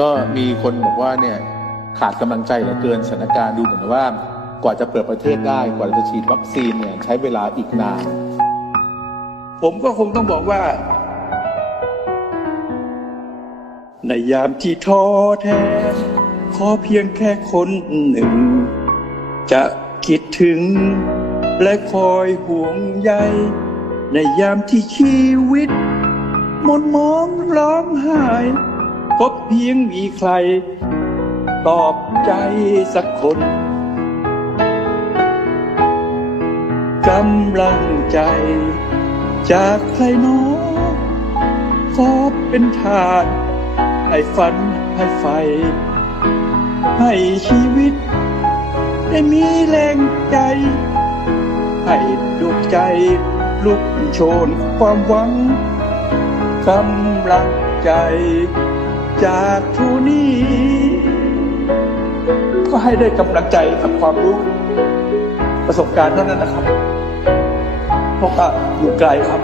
ก็มีคนบอกว่าเนี่ยขาดกำลังใจเหลือเกินสถานการณ์ดูเหมือนว่ากว่าจะเปิดประเทศได้กว่าจะฉีดวัคซีนเนี่ยใช้เวลาอีกนาน ผมก็คงต้องบอกว่า ในยามที่ท้อแท้ ขอเพียงแค่คนหนึ่ง จะคิดถึง และคอยห่วงใย ในยามที่ชีวิตมนมองร้องไห้ ก็เพียงมีใคร ตอบใจสักคนกำลังใจ จากใครน้อขอเป็นทานให้ฝันให้ไฟ ให้ชีวิต ได้มีแรงใจ ให้ดวงใจ ลุกโชนความหวังกำลังใจ จากทุนี้ ก็ให้ได้กำลังใจกับความรู้ ประสบการณ์เท่านั้นนะครับ เพราะว่าอยู่ไกลครับ